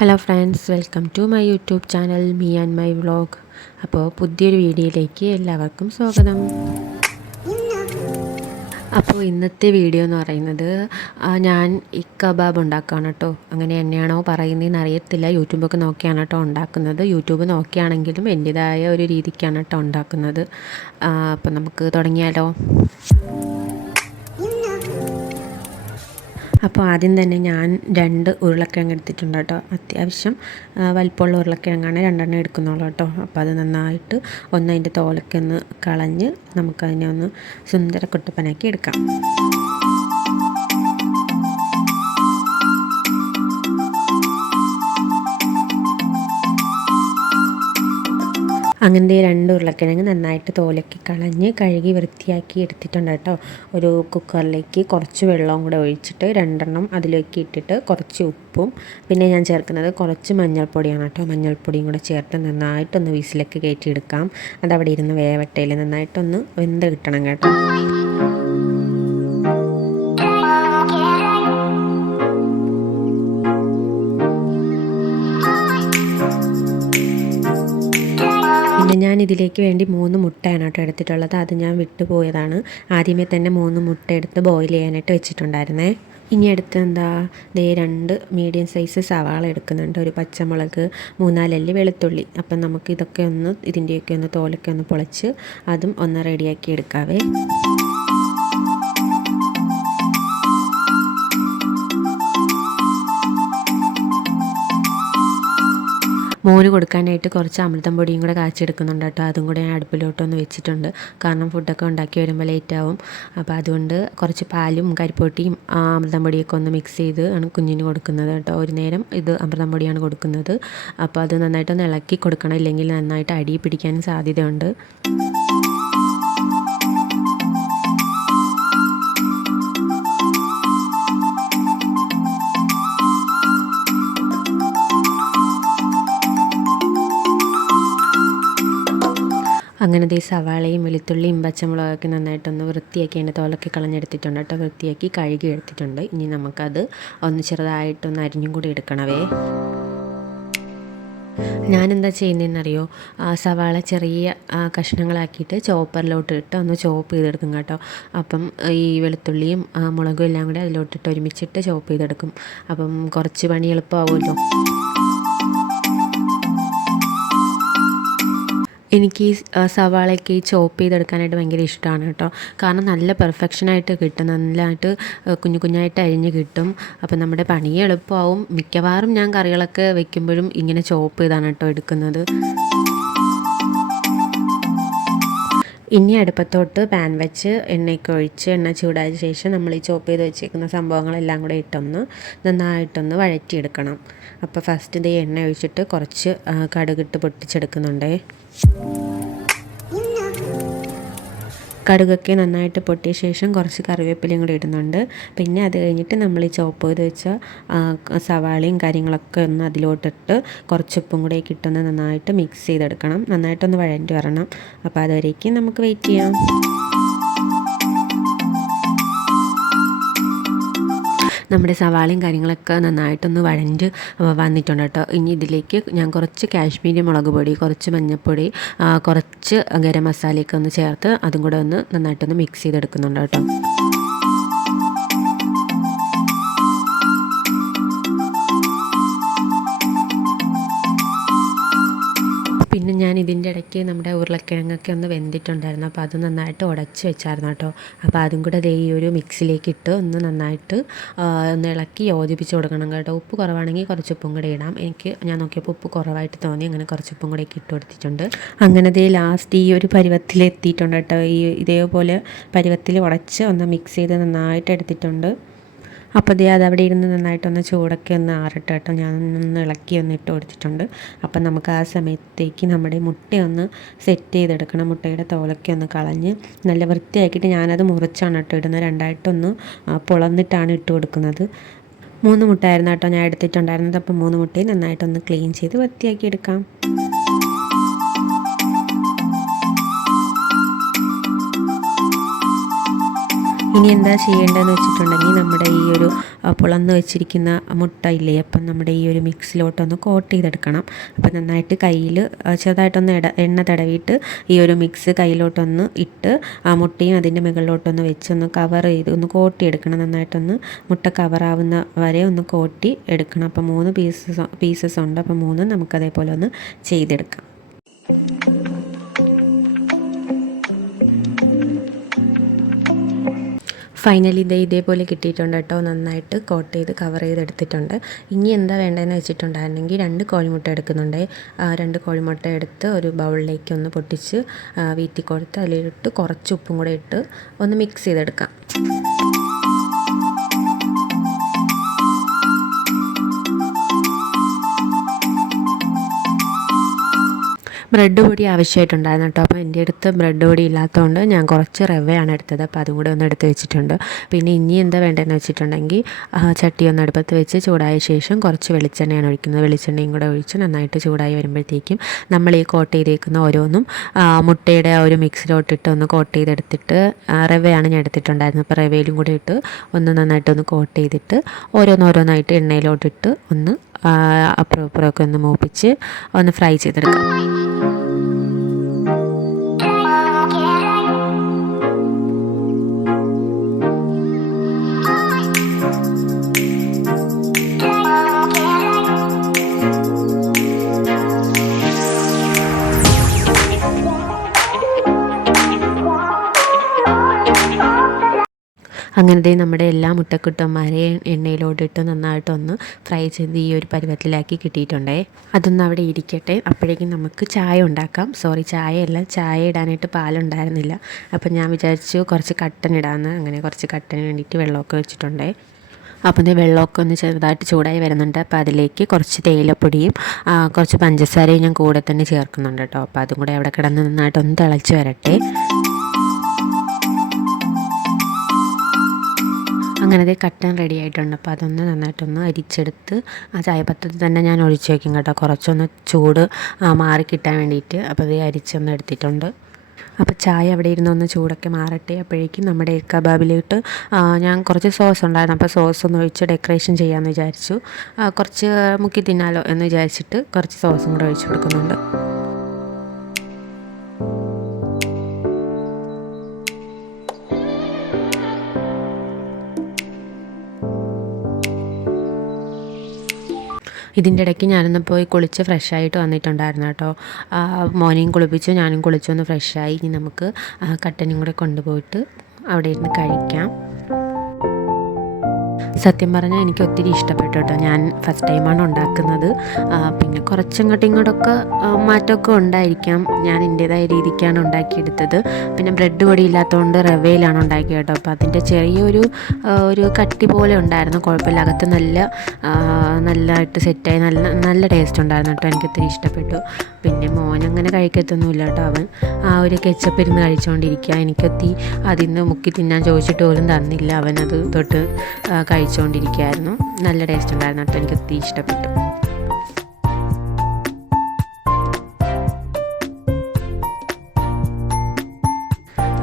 Hello friends, welcome to my YouTube channel me and my vlog. അപ്പോൾ പുതിയൊരു വീഡിയോയിലേക്ക് എല്ലാവർക്കും സ്വാഗതം. അപ്പോൾ ഇന്നത്തെ വീഡിയോ എന്ന് പറയുന്നത് ഞാൻ ഈ കബാബ് ഉണ്ടാക്കുകയാണ് കേട്ടോ. അങ്ങനെ എന്നെയാണോ പറയുന്നതെന്ന് അറിയത്തില്ല. യൂട്യൂബൊക്കെ നോക്കിയാണ് കേട്ടോ ഉണ്ടാക്കുന്നത്. യൂട്യൂബ് നോക്കിയാണെങ്കിലും എൻ്റേതായ ഒരു രീതിക്കാണ് കേട്ടോ ഉണ്ടാക്കുന്നത്. അപ്പോൾ നമുക്ക് തുടങ്ങിയാലോ. അപ്പോൾ ആദ്യം തന്നെ ഞാൻ 2 ഉരുളക്കിഴങ്ങ് എടുത്തിട്ടുണ്ട് കേട്ടോ. അത്യാവശ്യം വലിപ്പമുള്ള ഉരുളക്കിഴങ്ങാണ്, 2 എടുക്കുന്നുള്ളൂ കേട്ടോ. അപ്പോൾ അത് നന്നായിട്ട് അതിൻ്റെ തോലൊക്കെ ഒന്ന് കളഞ്ഞ് നമുക്കതിനെ ഒന്ന് സുന്ദര കുട്ടപ്പനാക്കി എടുക്കാം. അങ്ങനത്തെ 2 ഉരുളക്കിഴങ്ങ് നന്നായിട്ട് തോലൊക്കെ കളഞ്ഞ് കഴുകി വൃത്തിയാക്കി എടുത്തിട്ടുണ്ട് കേട്ടോ. ഒരു കുക്കറിലേക്ക് കുറച്ച് വെള്ളവും കൂടെ ഒഴിച്ചിട്ട് 2 അതിലേക്ക് ഇട്ടിട്ട് കുറച്ച് ഉപ്പും പിന്നെ ഞാൻ ചേർക്കുന്നത് കുറച്ച് മഞ്ഞൾപ്പൊടിയാണ് കേട്ടോ. മഞ്ഞൾപ്പൊടിയും കൂടെ ചേർത്ത് നന്നായിട്ടൊന്ന് വിസിലൊക്കെ കയറ്റിയെടുക്കാം. അതവിടെ ഇരുന്ന് വേവട്ടയിൽ നന്നായിട്ടൊന്ന് വെന്ത് കിട്ടണം കേട്ടോ. പിന്നെ ഞാൻ ഇതിലേക്ക് വേണ്ടി 3 മുട്ടയാണ് കേട്ടോ എടുത്തിട്ടുള്ളത്. അത് ഞാൻ വിട്ടുപോയതാണ്. ആദ്യമേ തന്നെ 3 മുട്ട എടുത്ത് ബോയിൽ ചെയ്യാനായിട്ട് വെച്ചിട്ടുണ്ടായിരുന്നേ. ഇനി അടുത്ത് 2 മീഡിയം സൈസ് സവാള എടുക്കുന്നുണ്ട്, ഒരു പച്ചമുളക്, 3-4 അല്ലി വെളുത്തുള്ളി. അപ്പം നമുക്ക് ഇതൊക്കെ ഇതിൻ്റെയൊക്കെ ഒന്ന് തോലൊക്കെ ഒന്ന് പൊളിച്ച് അതും ഒന്ന് റെഡിയാക്കി എടുക്കാവേ. മോന് കൊടുക്കാനായിട്ട് കുറച്ച് അമൃതം പൊടിയും കൂടെ കാച്ചെടുക്കുന്നുണ്ട് കേട്ടോ. അതും കൂടെ ഞാൻ അടുപ്പിലോട്ടൊന്ന് വെച്ചിട്ടുണ്ട്. കാരണം ഫുഡൊക്കെ ഉണ്ടാക്കി വരുമ്പോൾ ലേറ്റാവും. അപ്പോൾ അതുകൊണ്ട് കുറച്ച് പാലും കരിപ്പൊട്ടിയും അമൃതം പൊടിയൊക്കെ ഒന്ന് മിക്സ് ചെയ്ത് ആണ് കുഞ്ഞിന് കൊടുക്കുന്നത് കേട്ടോ. ഒരു നേരം ഇത് അമൃതം പൊടിയാണ് കൊടുക്കുന്നത്. അപ്പോൾ അത് നന്നായിട്ടൊന്ന് ഇളക്കി കൊടുക്കണം, ഇല്ലെങ്കിൽ നന്നായിട്ട് അടി പിടിക്കാനും സാധ്യതയുണ്ട്. അങ്ങനെ സവാളയും വെളുത്തുള്ളിയും പച്ചമുളകൊക്കെ നന്നായിട്ടൊന്ന് വൃത്തിയാക്കി അതിൻ്റെ തോലൊക്കെ കളഞ്ഞെടുത്തിട്ടുണ്ട് കേട്ടോ. വൃത്തിയാക്കി കഴുകി എടുത്തിട്ടുണ്ട്. ഇനി നമുക്കത് ഒന്ന് ചെറുതായിട്ടൊന്ന് അരിഞ്ഞും കൂടി എടുക്കണവേ. ഞാനെന്താ ചെയ്യുന്നതെന്നറിയോ, സവാള ചെറിയ കഷ്ണങ്ങളാക്കിയിട്ട് ചോപ്പറിലോട്ട് ഇട്ട് ഒന്ന് ചോപ്പ് ചെയ്തെടുക്കും കേട്ടോ. അപ്പം ഈ വെളുത്തുള്ളിയും മുളകും എല്ലാം കൂടി അതിലോട്ടിട്ട് ഒരുമിച്ചിട്ട് ചോപ്പ് ചെയ്തെടുക്കും. അപ്പം കുറച്ച് പണി എളുപ്പമാവുമല്ലോ. എനിക്ക് ഈ സവാളയൊക്കെ ഈ ചോപ്പ് ചെയ്തെടുക്കാനായിട്ട് ഭയങ്കര ഇഷ്ടമാണ് കേട്ടോ. കാരണം നല്ല പെർഫെക്ഷനായിട്ട് കിട്ടും, നല്ലതായിട്ട് കുഞ്ഞു കുഞ്ഞായിട്ട് അരിഞ്ഞ് കിട്ടും. അപ്പം നമ്മുടെ പണി എളുപ്പമാവും. മിക്കവാറും ഞാൻ കറികളൊക്കെ വെക്കുമ്പോഴും ഇങ്ങനെ ചോപ്പ് ചെയ്താണ് കേട്ടോ എടുക്കുന്നത്. ഇനി അടുപ്പത്തോട്ട് പാൻ വെച്ച് എണ്ണയൊക്കെ ഒഴിച്ച് എണ്ണ ചൂടായ ശേഷം നമ്മൾ ഈ ചോപ്പ് ചെയ്ത് വെച്ചേക്കുന്ന സംഭവങ്ങളെല്ലാം കൂടെ നന്നായിട്ടൊന്ന് വഴറ്റിയെടുക്കണം. അപ്പോൾ ഫസ്റ്റ് എണ്ണ ഒഴിച്ചിട്ട് കുറച്ച് കടുകിട്ട് പൊട്ടിച്ചെടുക്കുന്നുണ്ടേ. കടുകൊക്കെ നന്നായിട്ട് പൊട്ടിയ ശേഷം കുറച്ച് കറിവേപ്പിലയും കൂടി ഇടുന്നുണ്ട്. പിന്നെ അത് കഴിഞ്ഞിട്ട് നമ്മൾ ഈ ചോപ്പ് ചെയ്ത് വെച്ച സവാളയും കാര്യങ്ങളൊക്കെ ഒന്ന് അതിലോട്ടിട്ട് കുറച്ച് ഉപ്പും കൂടെ ഇട്ടൊന്ന് നന്നായിട്ട് മിക്സ് ചെയ്തെടുക്കണം. നന്നായിട്ടൊന്ന് വഴറ്റി വരണം. അപ്പോൾ അതുവരേക്കും നമുക്ക് വെയിറ്റ് ചെയ്യാം. നമ്മുടെ സവാളയും കാര്യങ്ങളൊക്കെ നന്നായിട്ടൊന്ന് വഴഞ്ഞ് വന്നിട്ടുണ്ട് കേട്ടോ. ഇനി ഇതിലേക്ക് ഞാൻ കുറച്ച് കാശ്മീരി മുളക് പൊടി, കുറച്ച് മഞ്ഞൾപ്പൊടി, കുറച്ച് ഗരം മസാലയൊക്കെ ഒന്ന് ചേർത്ത് അതും കൂടെ ഒന്ന് നന്നായിട്ടൊന്ന് മിക്സ് ചെയ്തെടുക്കുന്നുണ്ട് കേട്ടോ. പിന്നെ ഞാൻ ഇതിൻ്റെ ഇടയ്ക്ക് നമ്മുടെ ഉരുളക്കിഴങ്ങൊക്കെ ഒന്ന് വെന്തിട്ടുണ്ടായിരുന്നു. അപ്പോൾ അത് നന്നായിട്ട് ഉടച്ച് വെച്ചായിരുന്നു കേട്ടോ. അപ്പോൾ അതും കൂടെ ഈ ഒരു മിക്സിലേക്ക് ഇട്ട് ഒന്ന് നന്നായിട്ട് ഒന്ന് ഇളക്കി യോജിപ്പിച്ച് കൊടുക്കണം കേട്ടോ. ഉപ്പ് കുറവാണെങ്കിൽ കുറച്ച് ഉപ്പും കൂടെ ഇടാം. ഞാൻ നോക്കിയപ്പോൾ ഉപ്പ് കുറവായിട്ട് തോന്നി, അങ്ങനെ കുറച്ച് ഉപ്പും കൂടെ ഇട്ട് കൊടുത്തിട്ടുണ്ട്. അങ്ങനെ ലാസ്റ്റ് ഈ ഒരു പരുവത്തിൽ എത്തിയിട്ടുണ്ട് കേട്ടോ. ഇതേപോലെ പരുവത്തിൽ ഉടച്ച് ഒന്ന് മിക്സ് ചെയ്ത് നന്നായിട്ട് എടുത്തിട്ടുണ്ട്. അപ്പോൾ അതവിടെ ഇരുന്ന് നന്നായിട്ടൊന്ന് ചൂടൊക്കെ ഒന്ന് ആറട്ടെ കേട്ടോ. ഞാനൊന്ന് ഇളക്കി ഒന്ന് ഇട്ട് കൊടുത്തിട്ടുണ്ട്. അപ്പം നമുക്ക് ആ സമയത്തേക്ക് നമ്മുടെ മുട്ടയൊന്ന് സെറ്റ് ചെയ്തെടുക്കണം. മുട്ടയുടെ തോലൊക്കെ ഒന്ന് കളഞ്ഞ് നല്ല വൃത്തിയാക്കിയിട്ട് ഞാനത് മുറിച്ചാണ് കേട്ടോ ഇടുന്നത്. 2ആയിട്ടൊന്ന് പൊളന്നിട്ടാണ് ഇട്ട് കൊടുക്കുന്നത്. 3 മുട്ടയായിരുന്നു കേട്ടോ ഞാൻ എടുത്തിട്ടുണ്ടായിരുന്നത്. അപ്പം 3 മുട്ടയും നന്നായിട്ടൊന്ന് ക്ലീൻ ചെയ്ത് വൃത്തിയാക്കി എടുക്കാം. ഇനി എന്താ ചെയ്യേണ്ടതെന്ന് വെച്ചിട്ടുണ്ടെങ്കിൽ നമ്മുടെ ഈ ഒരു പുളന്ന് വെച്ചിരിക്കുന്ന മുട്ട ഇല്ലേ, അപ്പം നമ്മുടെ ഈ ഒരു മിക്സിലോട്ടൊന്ന് കോട്ട് ചെയ്തെടുക്കണം. അപ്പം നന്നായിട്ട് കയ്യിൽ ചെറുതായിട്ടൊന്ന് എണ്ണ തടവിയിട്ട് ഈ ഒരു മിക്സ് കയ്യിലോട്ടൊന്ന് ഇട്ട് ആ മുട്ടയും അതിൻ്റെ മുകളിലോട്ടൊന്ന് വെച്ചൊന്ന് കവർ ചെയ്ത് ഒന്ന് കോട്ടി എടുക്കണം. നന്നായിട്ടൊന്ന് മുട്ട കവറാവുന്ന വരെ ഒന്ന് കോട്ടി എടുക്കണം. അപ്പം 3 പീസസ് ഉണ്ട്. അപ്പം 3 നമുക്കതേപോലെ ഒന്ന് ചെയ്തെടുക്കാം. ഫൈനലി ഇതേപോലെ കിട്ടിയിട്ടുണ്ട് കേട്ടോ. നന്നായിട്ട് കോട്ട് ചെയ്ത് കവർ ചെയ്തെടുത്തിട്ടുണ്ട്. ഇനി എന്താ വേണ്ടതെന്ന് വെച്ചിട്ടുണ്ടായിരുന്നെങ്കിൽ 2 കോഴിമുട്ട എടുക്കുന്നുണ്ട്. 2 കോഴിമുട്ട എടുത്ത് ഒരു ബൗളിലേക്ക് ഒന്ന് പൊട്ടിച്ച് വീത്തി കൊടുത്ത് അതിലിട്ട് കുറച്ച് ഉപ്പും കൂടെ ഇട്ട് ഒന്ന് മിക്സ് ചെയ്തെടുക്കാം. ബ്രെഡ് പൊടി ആവശ്യമായിട്ടുണ്ടായിരുന്നു കേട്ടോ. അപ്പോൾ എൻ്റെ അടുത്ത് ബ്രെഡ് പൊടി ഇല്ലാത്തതുകൊണ്ട് ഞാൻ കുറച്ച് റവയാണ് എടുത്തത്. അപ്പോൾ അതും കൂടെ ഒന്ന് എടുത്ത് വെച്ചിട്ടുണ്ട്. പിന്നെ ഇനി എന്താ വേണ്ടതെന്ന് വെച്ചിട്ടുണ്ടെങ്കിൽ ചട്ടി ഒന്ന് അടുപ്പത്ത് വെച്ച് ചൂടായ ശേഷം കുറച്ച് വെളിച്ചെണ്ണയാണ് ഒഴിക്കുന്നത്. വെളിച്ചെണ്ണയും കൂടെ ഒഴിച്ച് നന്നായിട്ട് ചൂടായി വരുമ്പോഴത്തേക്കും നമ്മൾ ഈ കോട്ട് ചെയ്തേക്കുന്ന ഓരോന്നും മുട്ടയുടെ ആ ഒരു മിക്സിലോട്ടിട്ട് ഒന്ന് കോട്ട് ചെയ്തെടുത്തിട്ട്, റവയാണ് ഞാൻ എടുത്തിട്ടുണ്ടായിരുന്നത്. അപ്പോൾ റവയിലും കൂടി ഇട്ട് ഒന്ന് നന്നായിട്ടൊന്ന് കോട്ട് ചെയ്തിട്ട് ഓരോന്നായിട്ട് എണ്ണയിലോട്ടിട്ട് ഒന്ന് അപ്പുറം ഇപ്പുറമൊക്കെ ഒന്ന് മൂപ്പിച്ച് ഒന്ന് ഫ്രൈ ചെയ്തെടുക്കാം. അങ്ങനത്തെ നമ്മുടെ എല്ലാ മുട്ടക്കുട്ടന്മാരെ എണ്ണയിലോട്ടിട്ട് നന്നായിട്ടൊന്ന് ഫ്രൈ ചെയ്ത് ഈ ഒരു പരുവത്തിലാക്കി കിട്ടിയിട്ടുണ്ടേ. അതൊന്ന് അവിടെ ഇരിക്കട്ടെ. അപ്പോഴേക്കും നമുക്ക് ചായ ഉണ്ടാക്കാം. ചായ ഇടാനായിട്ട് പാലുണ്ടായിരുന്നില്ല. അപ്പം ഞാൻ വിചാരിച്ചു കുറച്ച് കട്ടൻ ഇടാമെന്ന്. അങ്ങനെ കുറച്ച് കട്ടന് വേണ്ടിയിട്ട് വെള്ളമൊക്കെ വെച്ചിട്ടുണ്ടേ. അപ്പം ഇത് വെള്ളമൊക്കെ ഒന്ന് ചെറുതായിട്ട് ചൂടായി വരുന്നുണ്ട്. അപ്പോൾ അതിലേക്ക് കുറച്ച് തേയിലപ്പൊടിയും കുറച്ച് പഞ്ചസാരയും ഞാൻ കൂടെ തന്നെ ചേർക്കുന്നുണ്ട് കേട്ടോ. അപ്പോൾ അതും കൂടെ അവിടെ കിടന്ന് നന്നായിട്ടൊന്ന് തിളച്ച് വരട്ടെ. അങ്ങനെ കട്ടൻ റെഡി ആയിട്ടുണ്ട്. അപ്പോൾ അതൊന്ന് നന്നായിട്ടൊന്ന് അരിച്ചെടുത്ത് ആ ചായപത്രത്തിൽ തന്നെ ഞാൻ ഒഴിച്ച് വയ്ക്കും കേട്ടോ, കുറച്ചൊന്ന് ചൂട് മാറി കിട്ടാൻ വേണ്ടിയിട്ട്. അപ്പോൾ അത് അരിച്ചൊന്ന് എടുത്തിട്ടുണ്ട്. അപ്പോൾ ചായ അവിടെ ഇരുന്നൊന്ന് ചൂടൊക്കെ മാറട്ടെ. അപ്പോഴേക്കും നമ്മുടെ കബാബിലോട്ട് ഞാൻ കുറച്ച് സോസ് ഉണ്ടായിരുന്നു. അപ്പോൾ സോസ് ഒന്ന് ഒഴിച്ച് ഡെക്കറേഷൻ ചെയ്യാമെന്ന് വിചാരിച്ചു. കുറച്ച് മുക്കി തിന്നാലോ എന്ന് വിചാരിച്ചിട്ട് കുറച്ച് സോസും കൂടെ ഒഴിച്ച് കൊടുക്കുന്നുണ്ട്. ഇതിൻ്റെ ഇടയ്ക്ക് ഞാനൊന്ന് പോയി കുളിച്ച് ഫ്രഷായിട്ട് വന്നിട്ടുണ്ടായിരുന്നു കേട്ടോ. മോനെയും കുളിപ്പിച്ചു, ഞാനും കുളിച്ചൊന്ന് ഫ്രഷായി. ഇനി നമുക്ക് കട്ടനും കൂടെ കൊണ്ടുപോയിട്ട് അവിടെ ഇരുന്ന് കഴിക്കാം. സത്യം പറഞ്ഞാൽ എനിക്ക് ഒത്തിരി ഇഷ്ടപ്പെട്ടു കേട്ടോ. ഞാൻ ഫസ്റ്റ് ടൈമാണ് ഉണ്ടാക്കുന്നത്. പിന്നെ കുറച്ചങ്ങോട്ടും ഇങ്ങോട്ടൊക്കെ മാറ്റമൊക്കെ ഉണ്ടായിരിക്കാം. ഞാൻ എൻ്റേതായ രീതിക്കാണ് ഉണ്ടാക്കിയെടുത്തത്. പിന്നെ ബ്രെഡ് പൊടി ഇല്ലാത്തതുകൊണ്ട് റവയിലാണ് ഉണ്ടാക്കിയത് കേട്ടോ. അപ്പോൾ അതിൻ്റെ ചെറിയൊരു കട്ടി പോലെ ഉണ്ടായിരുന്നു. കുഴപ്പമില്ല, അകത്ത് നല്ലതായിട്ട് സെറ്റായി നല്ല ടേസ്റ്റ് ഉണ്ടായിരുന്നു കേട്ടോ. എനിക്കൊത്തിരി ഇഷ്ടപ്പെട്ടു. പിന്നെ മോനങ്ങനെ കഴിക്കത്തൊന്നുമില്ല കേട്ടോ. അവൻ ആ ഒരു കെച്ചപ്പ് ഇരുന്ന് കഴിച്ചുകൊണ്ടിരിക്കുക. എനിക്കൊത്തി അതിന്ന് മുക്കി തിന്നാൻ ചോദിച്ചിട്ട് പോലും തന്നില്ല. അവനത് തൊട്ട് കഴിച്ചുകൊണ്ടിരിക്കുകയായിരുന്നു. നല്ല ടേസ്റ്റ് ഉണ്ടായിരുന്നു കേട്ടോ. എനിക്കൊത്തിരി ഇഷ്ടപ്പെട്ടു.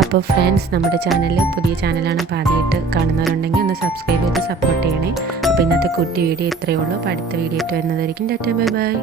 അപ്പോൾ ഫ്രണ്ട്സ്, നമ്മുടെ ചാനൽ പുതിയ ചാനലാണ്. അപ്പോൾ ആദ്യമായിട്ട് കാണുന്നവരുണ്ടെങ്കിൽ ഒന്ന് സബ്സ്ക്രൈബ് ചെയ്ത് സപ്പോർട്ട് ചെയ്യണേ. അപ്പോൾ ഇന്നത്തെ കുട്ടി വീഡിയോ ഇത്രയേ ഉള്ളൂ. അപ്പോൾ അടുത്ത വീഡിയോ ആയിട്ട് വരുന്നതായിരിക്കും. Tata, bye bye.